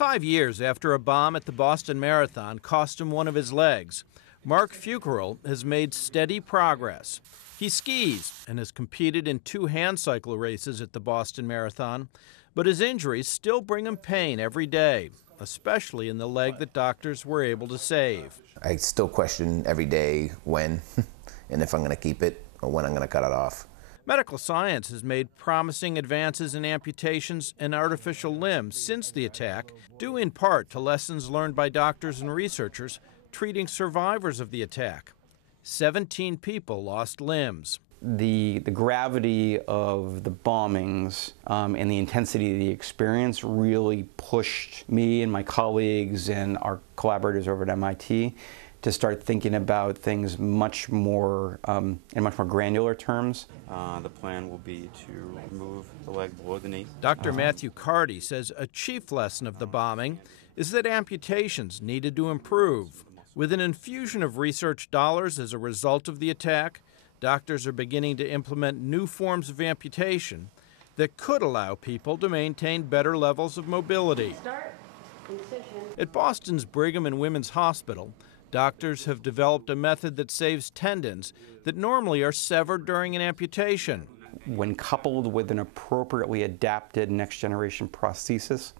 5 years after a bomb at the Boston Marathon cost him one of his legs, Mark Fukerl has made steady progress. He skis and has competed in 2 hand cycle races at the Boston Marathon, but his injuries still bring him pain every day, especially in the leg that doctors were able to save. I still question every day when and if I'm going to keep it or when I'm going to cut it off. Medical science has made promising advances in amputations and artificial limbs since the attack, due in part to lessons learned by doctors and researchers treating survivors of the attack. 17 people lost limbs. The gravity of the bombings and the intensity of the experience really pushed me and my colleagues and our collaborators over at MIT to start thinking about things much more in much more granular terms. The plan will be to remove the leg below the knee. Dr. Matthew Carty says a chief lesson of the bombing is that amputations needed to improve. With an infusion of research dollars as a result of the attack, doctors are beginning to implement new forms of amputation that could allow people to maintain better levels of mobility. At Boston's Brigham and Women's Hospital, doctors have developed a method that saves tendons that normally are severed during an amputation. When coupled with an appropriately adapted next-generation prosthesis,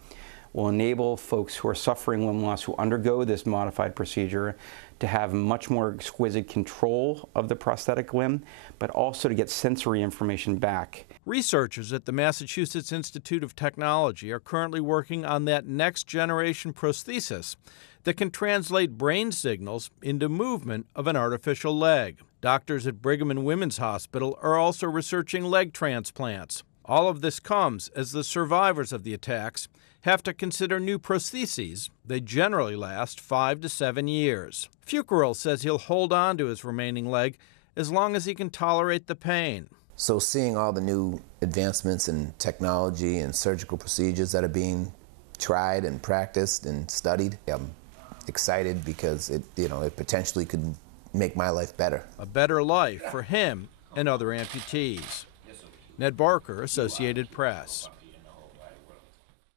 will enable folks who are suffering limb loss who undergo this modified procedure to have much more exquisite control of the prosthetic limb, but also to get sensory information back. Researchers at the Massachusetts Institute of Technology are currently working on that next-generation prosthesis that can translate brain signals into movement of an artificial leg. Doctors at Brigham and Women's Hospital are also researching leg transplants. All of this comes as the survivors of the attacks have to consider new prostheses. They generally last 5 to 7 years. Fukerl says he'll hold on to his remaining leg as long as he can tolerate the pain. So seeing all the new advancements in technology and surgical procedures that are being tried and practiced and studied, I'm excited because it potentially could make my life better. A better life for him and other amputees. Ned Barker, Associated Press.